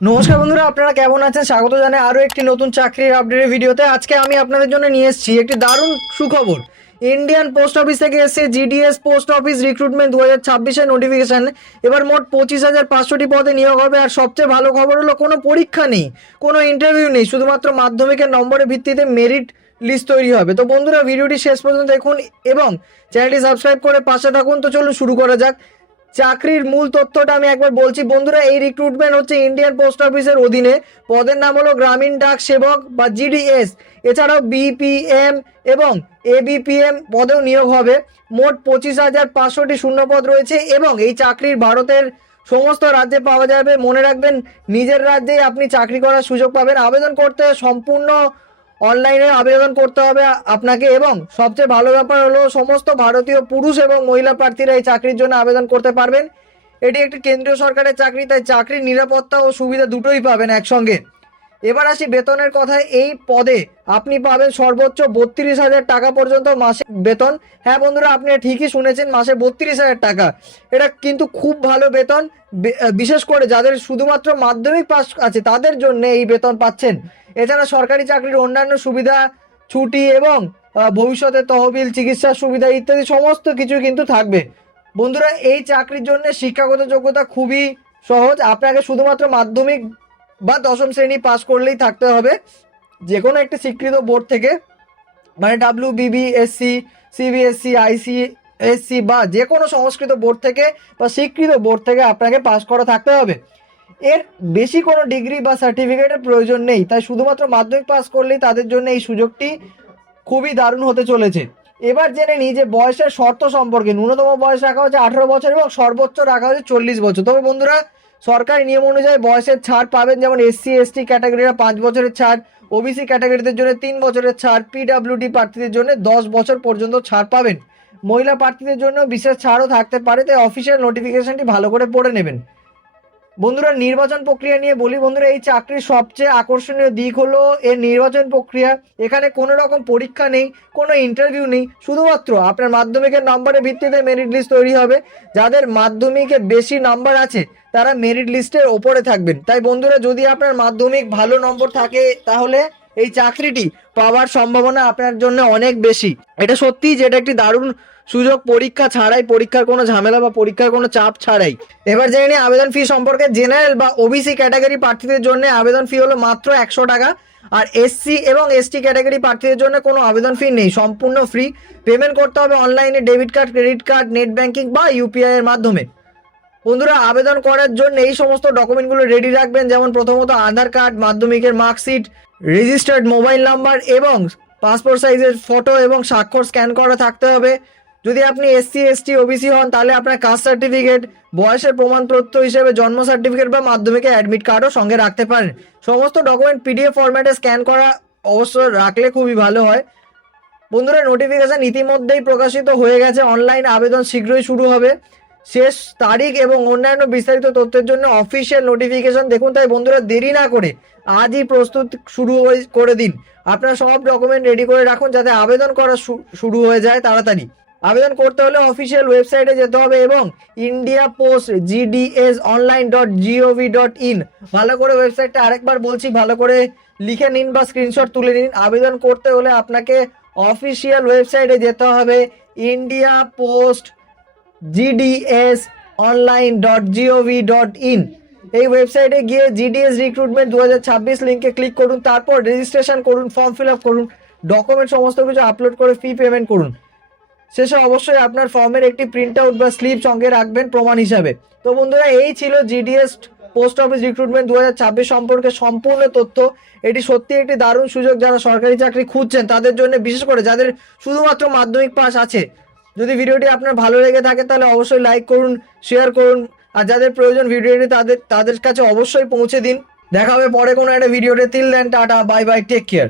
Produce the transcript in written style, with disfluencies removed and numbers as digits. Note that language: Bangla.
নমস্কার বন্ধুরা, আপনারা কেমন আছেন? স্বাগত জানাই আরও একটি নতুন চাকরির আপডেটের ভিডিওতে। আজকে আমি আপনাদের জন্য নিয়ে এসেছি একটি দারুণ সুখবর। ইন্ডিয়ান পোস্ট অফিস থেকে এসেছে জিডিএস পোস্ট অফিস রিক্রুটমেন্ট 2026-এর নোটিফিকেশান। এবার মোট 25,500টি পদে নিয়োগ হবে। আর সবচেয়ে ভালো খবর হলো কোনো পরীক্ষা নেই, কোনো ইন্টারভিউ নেই, শুধুমাত্র মাধ্যমিকের নম্বরের ভিত্তিতে মেরিট লিস্ট তৈরি হবে। তো বন্ধুরা, ভিডিওটি শেষ পর্যন্ত দেখুন এবং চ্যানেলটি সাবস্ক্রাইব করে পাশে থাকুন। তো চলুন শুরু করা যাক। চাকরির মূল তথ্যটা আমি একবার বলছি বন্ধুরা। এই রিক্রুটমেন্ট হচ্ছে ইন্ডিয়ান পোস্ট অফিসের অধীনে। পদের নাম হলো গ্রামীণ ডাক সেবক বা জিডিএস। এছাড়াও বিপিএম এবং এবিপিএম পদেও নিয়োগ হবে। মোট 25,500টি শূন্যপদ রয়েছে এবং এই চাকরির ভারতের সমস্ত রাজ্যে পাওয়া যাবে। মনে রাখবেন, নিজের রাজ্যেই আপনি চাকরি করার সুযোগ পাবেন। আবেদন করতে সম্পূর্ণ অনলাইনে আবেদন করতে হবে আপনাকে, এবং সবচেয়ে ভালো ব্যাপার হলো সমস্ত ভারতীয় পুরুষ এবং মহিলা প্রার্থীরা এই চাকরির জন্য আবেদন করতে পারবেন। এটি একটি কেন্দ্রীয় সরকারের চাকরি, তাই চাকরির নিরাপত্তা ও সুবিধা দুটোই পাবেন একসঙ্গে। এবার আসি বেতনের কথায়। এই পদে আপনি পাবেন সর্বোচ্চ 32,000 টাকা পর্যন্ত মাসে বেতন। হ্যাঁ বন্ধুরা, আপনি ঠিকই শুনেছেন, মাসে 32,000 টাকা। এটা কিন্তু খুব ভালো বেতন। বিশেষ করে যাদের শুধুমাত্র মাধ্যমিক পাস আছে তাদের জন্য এই বেতন পাচ্ছেন। এছাড়া সরকারি চাকরির অন্যান্য সুবিধা, ছুটি এবং ভবিষ্যতে তহবিল, চিকিৎসার সুবিধা ইত্যাদি সমস্ত কিছু কিন্তু থাকবে। বন্ধুরা, এই চাকরির জন্য শিক্ষাগত যোগ্যতা খুবই সহজ। আপনাকে শুধুমাত্র মাধ্যমিক বা দশম শ্রেণী পাস করলেই থাকতে হবে যে কোনো একটি স্বীকৃত বোর্ড থেকে, মানে WBBSC, CBSC, ICSC বা যে কোনো সংস্কৃত বোর্ড থেকে বা স্বীকৃত বোর্ড থেকে আপনাকে পাস করা থাকতে হবে। এর বেশি কোনো ডিগ্রি বা সার্টিফিকেটের প্রয়োজন নেই, তাই শুধুমাত্র মাধ্যমিক পাস করলেই তাদের জন্য এই সুযোগটি খুবই দারুণ হতে চলেছে। এবার জেনে নিই যে বয়সের শর্ত সম্পর্কে। ন্যূনতম বয়স রাখা হচ্ছে 18 বছর এবং সর্বোচ্চ রাখা হচ্ছে 40 বছর। তবে বন্ধুরা, সরকারি নিয়ম অনুযায়ী বয়সের ছাড় পাবেন। যেমন SC/ST ক্যাটাগরিরা 5 বছরের ছাড়, OBC ক্যাটাগরিদের জন্য 3 বছরের ছাড়, PWD প্রার্থীদের জন্য 10 বছর পর্যন্ত ছাড় পাবেন। মহিলা প্রার্থীদের জন্য বিশেষ ছাড়ও থাকতে পারে, তাই অফিসিয়াল নোটিফিকেশনটি ভালো করে পড়ে নেবেন। বন্ধুরা, নির্বাচন প্রক্রিয়া নিয়ে বলি। বন্ধুরা, এই চাকরির সবচেয়ে আকর্ষণীয় দিক হলো এর নির্বাচন প্রক্রিয়া। এখানে কোনো রকম পরীক্ষা নেই, কোনো ইন্টারভিউ নেই, শুধুমাত্র আপনার মাধ্যমিকের নম্বরের ভিত্তিতে মেরিট লিস্ট তৈরি হবে। যাদের মাধ্যমিকে বেশি নাম্বার আছে তারা মেরিট লিস্টের ওপরে থাকবেন। তাই বন্ধুরা, যদি আপনার মাধ্যমিক ভালো নম্বর থাকে তাহলে এই চাকরিটি পাওয়ার সম্ভাবনা আপনার জন্য অনেক বেশি। এটা সত্যিই যে এটা একটি দারুণ সুযোগ, পরীক্ষা ছাড়াই, পরীক্ষার কোনো ঝামেলা বা পরীক্ষার কোনো চাপ ছাড়াই। এবার জেনে নিই আবেদন ফি সম্পর্কে। জেনারেল বা OBC ক্যাটাগরি প্রার্থীদের জন্য আবেদন ফি হলো মাত্র 100 টাকা। আর SC এবং ST ক্যাটাগরি প্রার্থীদের জন্য কোনো আবেদন ফি নেই, সম্পূর্ণ ফ্রি। পেমেন্ট করতে হবে অনলাইনে debit card, credit card, net banking বা UPI এর মাধ্যমে। বন্ধুরা, আবেদন করার জন্য এই সমস্ত ডকুমেন্টগুলো রেডি রাখবেন। যেমন প্রথমত আধার কার্ড, মাধ্যমিকের মার্কশিট, রেজিস্টার্ড মোবাইল নাম্বার এবং পাসপোর্ট সাইজের ফটো এবং স্বাক্ষর স্ক্যান করা থাকতে হবে। যদি আপনি SC/ST OBC হন তাহলে আপনার কাস্ট সার্টিফিকেট, বয়সের প্রমাণপত্র হিসেবে জন্ম সার্টিফিকেট বা মাধ্যমিকের অ্যাডমিট কার্ডও সঙ্গে রাখতে পারেন। সমস্ত ডকুমেন্ট PDF ফরম্যাটে স্ক্যান করা অবশ্য রাখলে খুবই ভালো হয়। বন্ধুরা, নোটিফিকেশন ইতিমধ্যেই প্রকাশিত হয়ে গেছে। অনলাইন আবেদন শীঘ্রই শুরু হবে। শেষ তারিখ এবং অন্যান্য বিস্তারিত তথ্যের জন্য অফিসিয়াল নোটিফিকেশন দেখুন। তাই বন্ধুরা, দেরি না করে আজই প্রস্তুত শুরু করে দিন। আপনার সব ডকুমেন্ট রেডি করে রাখুন যাতে আবেদন করা শুরু হয়ে যায় তাড়াতাড়ি। আবেদন করতে হলে অফিসিয়াল ওয়েবসাইটে যেতে হবে এবং ইন্ডিয়া পোস্ট GDSonline.gov.in, ভালো করে ওয়েবসাইটটা আরেকবার বলছি, ভালো করে লিখে নিন বা স্ক্রিনশট তুলে নিন। আবেদন করতে হলে আপনাকে অফিসিয়াল ওয়েবসাইটে যেতে হবে ইন্ডিয়া পোস্ট GDSonline.gov.in। এই ওয়েবসাইটে গিয়ে GDS রিক্রুটমেন্ট 2026 লিঙ্কে ক্লিক করুন, তারপর রেজিস্ট্রেশন করুন, ফর্ম ফিল আপ করুন, ডকুমেন্ট সমস্ত কিছু আপলোড করে ফি পেমেন্ট করুন। শেষে অবশ্যই আপনার ফর্মের একটি প্রিন্ট আউট বা স্লিপ সঙ্গে রাখবেন প্রমাণ হিসাবে। তো বন্ধুরা, এই ছিল GDS পোস্ট অফিস রিক্রুটমেন্ট 2026 সম্পর্কে সম্পূর্ণ তথ্য। এটি সত্যি একটি দারুণ সুযোগ যারা সরকারি চাকরি খুঁজছেন তাদের জন্য, বিশেষ করে যাদের শুধুমাত্র মাধ্যমিক পাস আছে। যদি ভিডিওটি আপনার ভালো লেগে থাকে তাহলে অবশ্যই লাইক করুন, শেয়ার করুন, আর যাদের প্রয়োজন ভিডিওটি তাদের কাছে অবশ্যই পৌঁছে দিন। দেখা হবে পরে কোনো একটা ভিডিওতে। Till then, tata, bye bye, take care.